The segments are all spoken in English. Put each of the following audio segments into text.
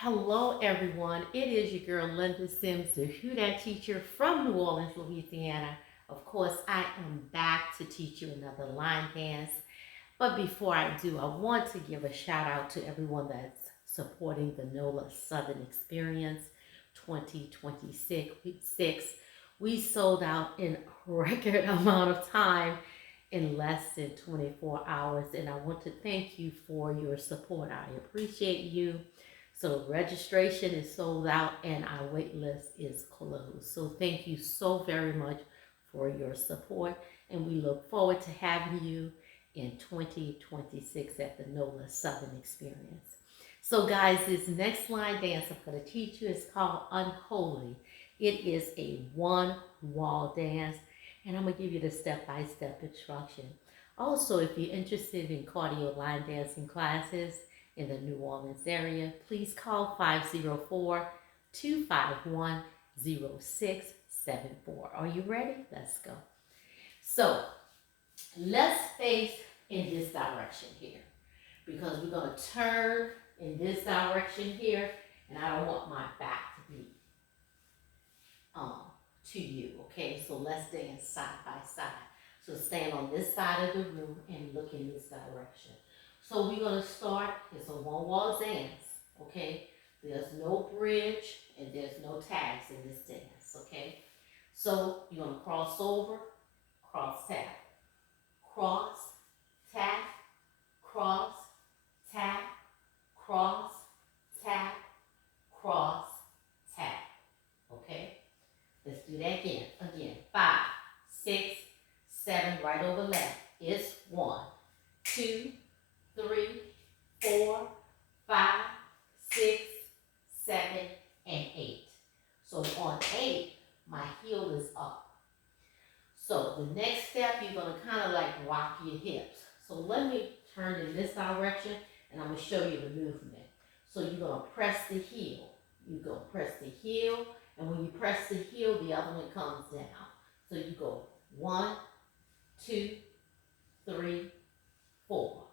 Hello, everyone. It is your girl Linda Sims, the Who Dat teacher from New Orleans, Louisiana. Of course, I am back to teach you another line dance. But before I do, I want to give a shout out to everyone that's supporting the NOLA Southern Experience 2026. We sold out in a record amount of time in less than 24 hours. And I want to thank you for your support. I appreciate you. So registration is sold out and our wait list is closed. So thank you so very much for your support. And we look forward to having you in 2026 at the NOLA Southern Experience. So guys, this next line dance I'm going to teach you is called Unholy. It is a one wall dance, and I'm going to give you the step-by-step instruction. Also, if you're interested in cardio line dancing classes in the New Orleans area, please call 504-251-0674. Are you ready? Let's go. So let's face in this direction here, because we're going to turn in this direction here, and I don't want my back to be to you, okay? So let's dance side by side. So stand on this side of the room and look in this direction. So we're going to start, it's a one wall dance, okay? There's no bridge and there's no tags in this dance, okay? So you're going to cross over, cross tap, cross, tap, cross, tap, cross, tap, cross, tap, okay? Let's do that again. Again, 5, 6, 7, right over left. It's 1, 2, 3, 4, 5, 6, 7, and 8. So on 8, my heel is up. So the next step, you're going to kind of like rock your hips. So let me turn in this direction, and I'm going to show you the movement. So you're going to press the heel. You're going to press the heel, and when you press the heel, the other one comes down. So you go 1, 2, 3, 4.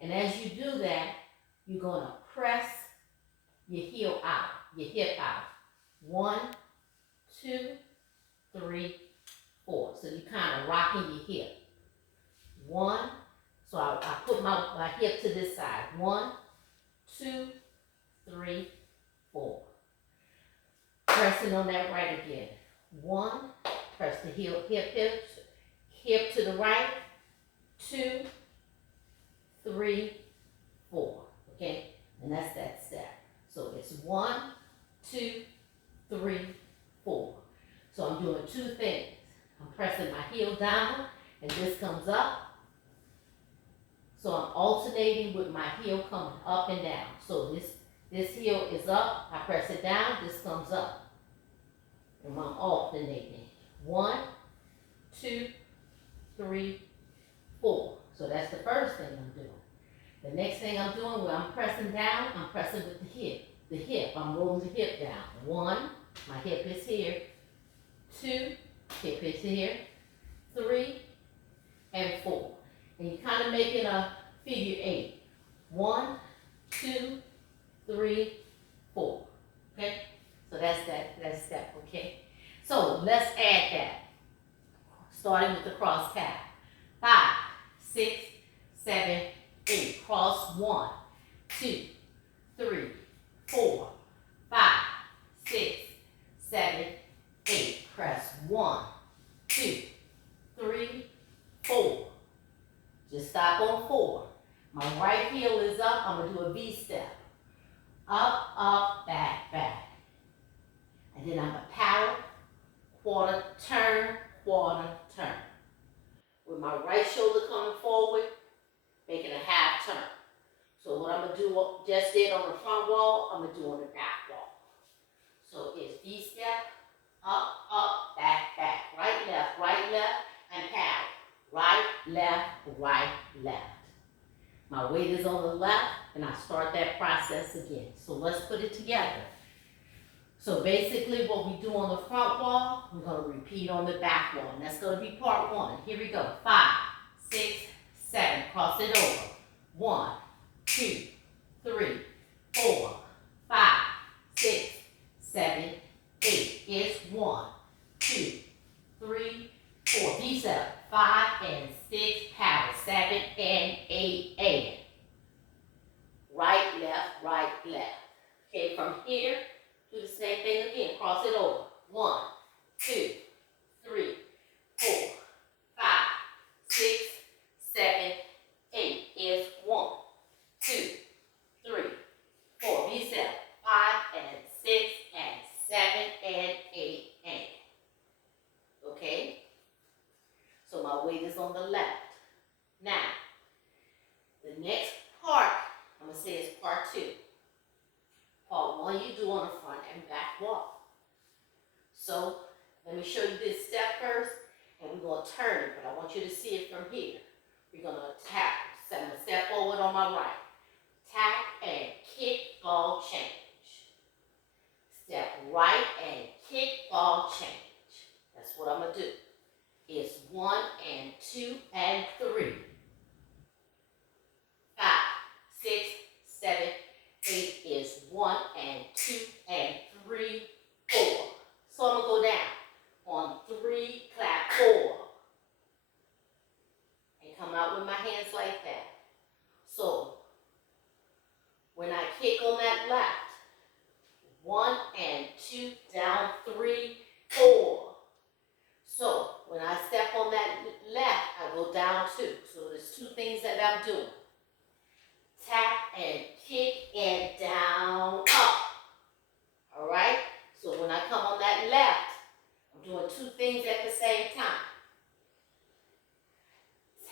And as you do that, you're going to press your heel out, your hip out. 1, 2, 3, 4. So you're kind of rocking your hip. 1, so I put my hip to this side. 1, 2, 3, 4. Pressing on that right again. 1, press the heel, hip to the right. 2, 3, 4. Okay? And that's that step. So it's 1, 2, 3, 4. So I'm doing 2 things. I'm pressing my heel down, and this comes up. So I'm alternating with my heel coming up and down. So this heel is up, I press it down, this comes up. And I'm alternating. 1, 2, 3, 4. So that's the first thing I'm doing. The next thing I'm doing, when I'm pressing down, I'm pressing with the hip. The hip, I'm rolling the hip down. 1, my hip is here. 2, hip is here. 3, and 4. And you're kind of making a figure 8. 1, 2, 3, 4. Okay? So that's that step, okay? So let's add that. Starting with the cross tap. 5, 6, 7, 8. Cross 1, 2, 3, 4, 5, 6, 7, 8. Press 1, 2, 3, 4. Just stop on 4. My right heel is up. I'm going to do a V step. Up, up, back, back. And then I'm going to power, quarter, turn, quarter, turn. With my right shoulder coming forward, making a half turn. So what I'm going to do, just did on the front wall, I'm going to do on the back wall. So it's V step, up, up, back, back. Right, left, and power. Right, left. My weight is on the left, and I start that process again. So let's put it together. So basically what we do on the front wall, we're going to repeat on the back wall. And that's going to be part 1. Here we go. 5, 6, 7. Cross it over. 1, 2, 3, 4, 5, From here, do the same thing again. Cross it over. 1, 2, 3, 4, 5, 6, 7, 8 is 1, 2, 3, 4. Be 7, 5 and 6 and 7 and 8 and. Okay? So my weight is on the left. Now, the next part, I'm going to say is part 2. Part 1 you do on the front and back walk. So, let me show you this step first, and we're going to turn it, but I want you to see it from here. We're going to tap. So I'm going to step forward on my right. Tap and kick, ball, change. Step right and kick, ball, change. That's what I'm going to do. It's 1 and 2 and 3. 5, 6, 7, 8 is 1 and 2 and 3, 4. So I'm going to go down. On 3, clap 4. And come out with my hands like that. So, when I kick on that left, 1 and 2, down 3, 4. So, when I step on that left, I go down 2. So, there's 2 things that I'm doing. Tap and kick and down, up. All right? So, when I come on that left, I'm doing 2 things at the same time.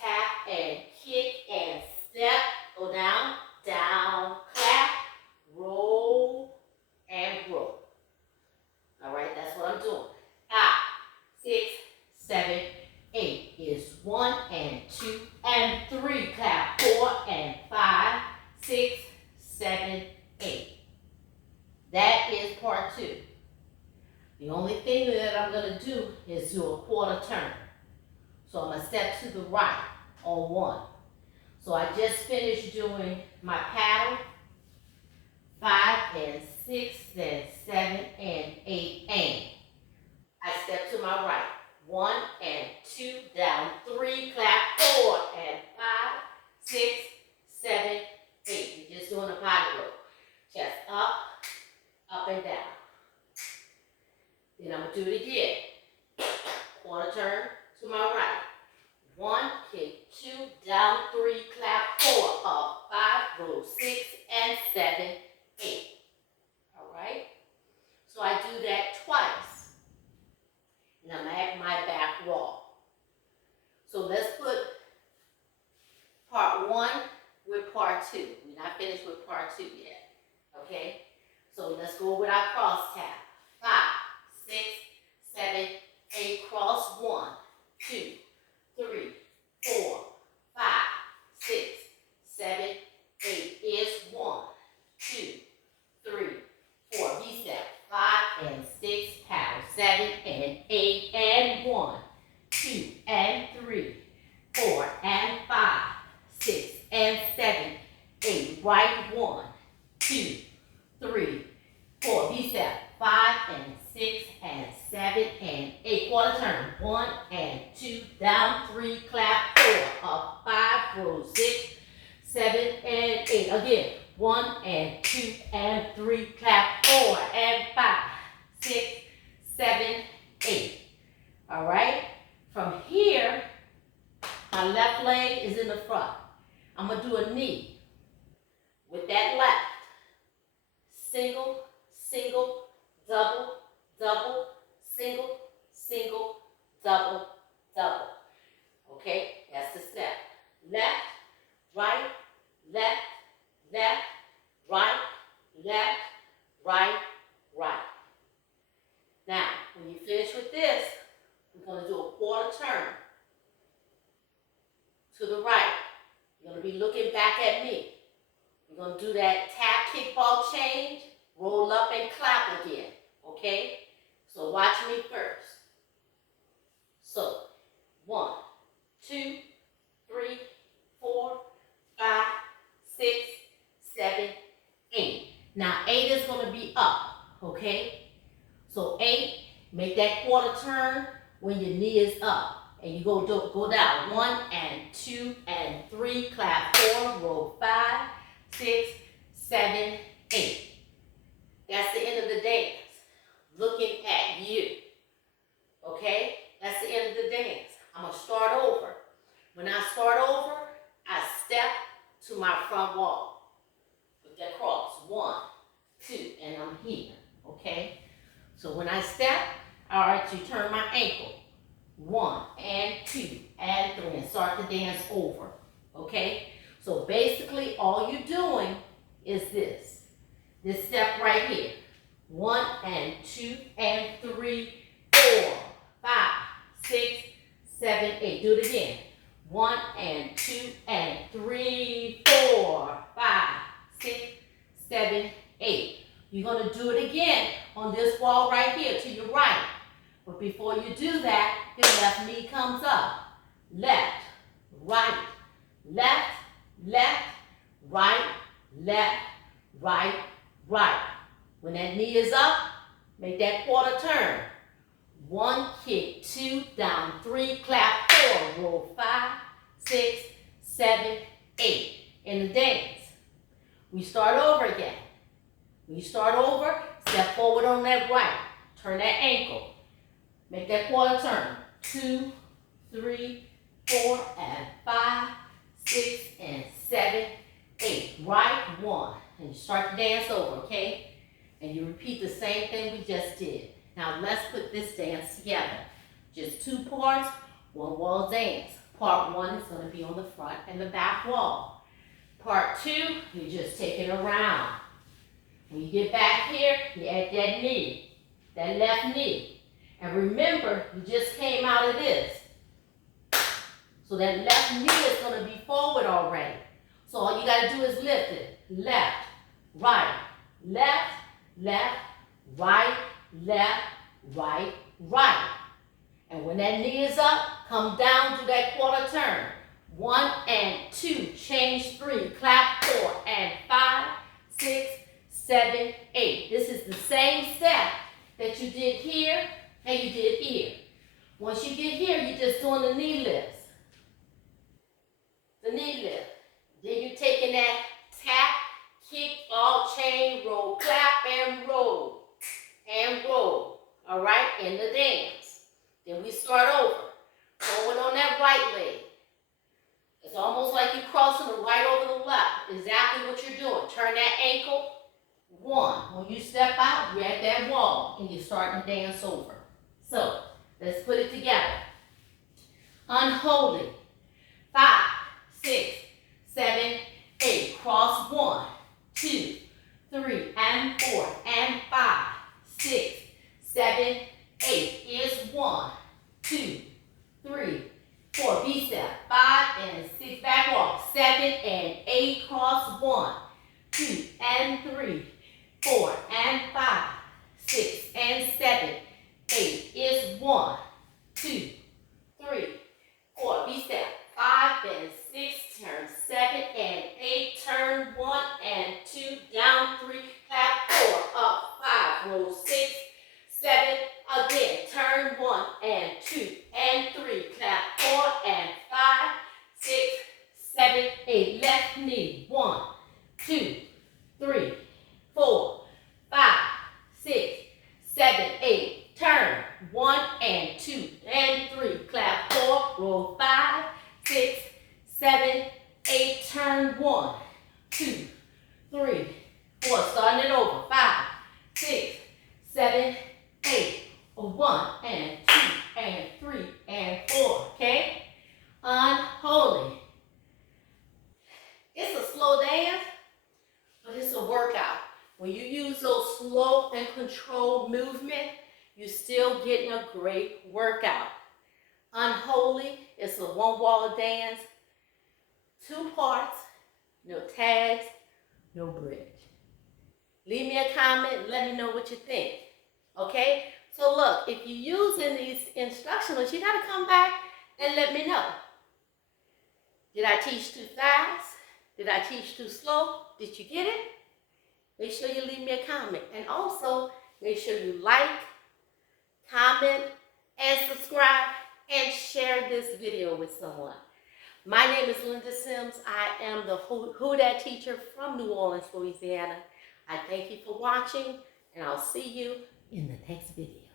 Tap and kick and step, go down, down, clap, roll, and roll. All right, that's what I'm doing. 5, 6, 7, 8 is 1 and 2 and 3, clap 4 and 5, 6, 7, 8. That is part 2. The only thing that I'm going to do is do a quarter turn. So I'm going to step to the right on 1. So I just finished doing my paddle, 5 and 6 and 7 and 8 and. I step to my right, 1 and 2, down 3, clap 4 and 5, 6, 7, 8. You're just doing a paddle roll. Chest up and down. Then I'm going to do it again. Quarter turn to my right. 1, kick 2, down 3, clap 4, up 5, roll 6, and 7, 8. All right? So I do that twice. And I'm at my back wall. So let's put part 1 with part 2. We're not finished with part 2 yet. Okay? So let's go with our cross tap. 5, 6, 7, 8, cross 1, 2, 3, 4, 5, 6, 7, 8 is 1, 2, 3, 4. Be step 5 and 6, paddle 7 and 8 and 1, 2 and 3, 4 and 5, 6 and 7, 8. Right 1, 2, 3, 4. Be step 5 and 6 and 7 and 8. Quarter turn. 1 and 2, down 3, clap 4, up 5, roll 6, 7 and 8. Again. 1 and 2 and 3, clap 4 and 5, 6, 7, 8. All right? From here, my left leg is in the front. I'm going to do a knee with that left. Single, single, double, double, single, single, double, double. Okay? That's the step. Left, right, left, left, right, left, right, right. Now, when you finish with this, we're going to do a quarter turn to the right. You're going to be looking back at me. We're going to do that tap, kick, ball, change, roll up and clap again. Okay? So watch me first. So, 1, 2, 3, 4, 5, 6, 7, 8. Now 8 is going to be up, okay? So 8, make that quarter turn when your knee is up. And you go down. 1 and 2 and 3, clap 4, roll 5, 6, 7, 8. That's the end of the dance. Looking at you. Okay? That's the end of the dance. I'm going to start over. When I start over, I step to my front wall. With that cross. 1, 2, and I'm here. Okay? So when I step, all right, you turn my ankle. 1 and 2 and 3 and start the dance over. Okay? So basically all you're doing is this. This step right here. 1 and 2 and 3, 4, 5, 6, 7, 8. Do it again. 1 and 2 and 3, 4, 5, 6, 7, 8. You're going to do it again on this wall right here to your right. But before you do that, your left knee comes up. Left, right, left, left, right, left, right, right. When that knee is up, make that quarter turn. 1, kick, 2, down, 3, clap, 4, roll, 5, 6, 7, 8. In the dance. We start over again. When you start over, step forward on that right. Turn that ankle. Make that quarter turn. 2, 3, 4, and 5, 6, and 7, 8. Right, 1. And you start the dance over, okay? And you repeat the same thing we just did. Now let's put this dance together. Just 2 parts, 1 wall dance. Part 1 is going to be on the front and the back wall. Part 2, you just take it around. When you get back here, you add that knee, that left knee. And remember, you just came out of this. So that left knee is going to be forward already. So all you got to do is lift it. Left, right, left, left, right, left, right, right. And when that knee is up, come down to that quarter turn. 1 and 2, change 3, clap 4 and 5, 6, 7, 8. This is the same step that you did here and you did here. Once you get here, you're just doing the knee lifts. The knee lift. Then you're taking that tap, kick, all chain, roll, clap, and roll. And roll. All right, in the dance. Then we start over. Forward on that right leg. It's almost like you're crossing the right over the left. Exactly what you're doing. Turn that ankle. 1. When you step out, you're at that wall and you're starting to dance over. So, let's put it together. Unholy. 5, 6, 7, 8. Cross 1, 2, 3, and 4, and 5, 6, 7, 8. Is 1, 2, 3, 4. B-step. 5 and 6. Back walk. 7 and 8. Cross 1, 2, and 3, 4, and 5, 6, and 7, 8. Is 1, 2, 3, 4. B-step. 5 and 6. Turn 7 and 8. Turn 1 and 2. Down 3. Clap 4. Up 5. Roll 6, 7. Again. Turn 1 and 2 and 3. Clap 4 and 5, 6, 7, 8. Left knee. 1, 2, 3, 4, 5, 6, 7, 8. Turn 1 and 2 and 3. Clap 4. Roll 5, 6, 7, 8. Turn 1, 2, 3, 4. Starting it over. 5, 6, 7, 8. 1 and 2 and 3 and 4. Okay? Unholy. It's a slow dance, but it's a workout. When you use those slow and controlled movement, you're still getting a great workout. Unholy is a 1 wall dance, 2 parts, no tags, no bridge. Leave me a comment, let me know what you think. Okay? So look, if you're using these instructionals, you gotta come back and let me know. Did I teach too fast? Did I teach too slow? Did you get it? Make sure you leave me a comment. And also, make sure you like, comment, and subscribe, and share this video with someone. My name is Linda Sims. I am the Who Dat teacher from New Orleans, Louisiana. I thank you for watching. And I'll see you in the next video.